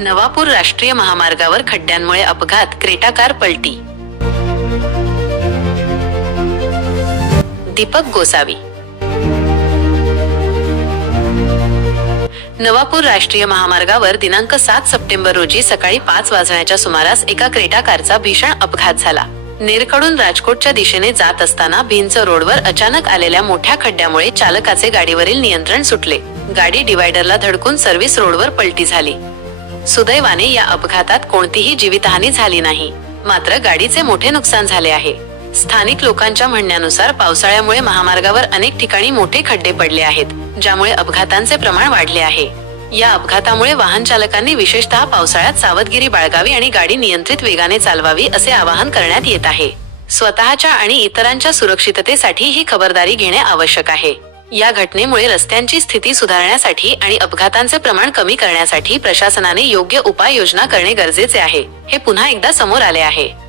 नवापूर राष्ट्रीय महामार्गावर खड्ड्यांमुळे अपघात क्रेटा कार पलटी. दीपक गोसावी. नवापूर राष्ट्रीय महामार्गावर दिनांक सात सप्टेंबर रोजी सकाळी पाच वाजण्याच्या सुमारास एका क्रेटा कारचा भीषण अपघात झाला. नेरकडून राजकोटच्या दिशेने जात असताना भिंच रोडवर अचानक आलेल्या मोठ्या खड्ड्यामुळे चालकाचे गाडीवरील नियंत्रण सुटले. गाडी डिवायडरला धडकून सर्व्हिस रोडवर पलटी झाली. सुदैवाने या अपघातात कोणतीही जीवितहानी झाली नाही. मात्र गाडीचे मोठे नुकसान झाले आहे. स्थानिक लोकांच्या म्हणण्यानुसार पावसाळ्यामुळे महामार्गावर अनेक ठिकाणी मोठे खड्डे पडले आहेत ज्यामुळे अपघातांचे प्रमाण वाढले आहे. या अपघातामुळे वाहन चालकांनी विशेषतः पावसाळ्यात सावधगिरी बाळगावी आणि गाडी नियंत्रित वेगाने चालवावी असे आवाहन करण्यात येत आहे. स्वतःच्या आणि इतरांच्या सुरक्षिततेसाठी ही खबरदारी घेणे आवश्यक आहे. या घटनेमुळे रस्त्यांची स्थिती सुधारण्यासाठी आणि अपघातांचे प्रमाण कमी करण्यासाठी प्रशासनाने योग्य उपाययोजना करणे गरजेचे आहे. हे पुन्हा एकदा समोर आले आहे.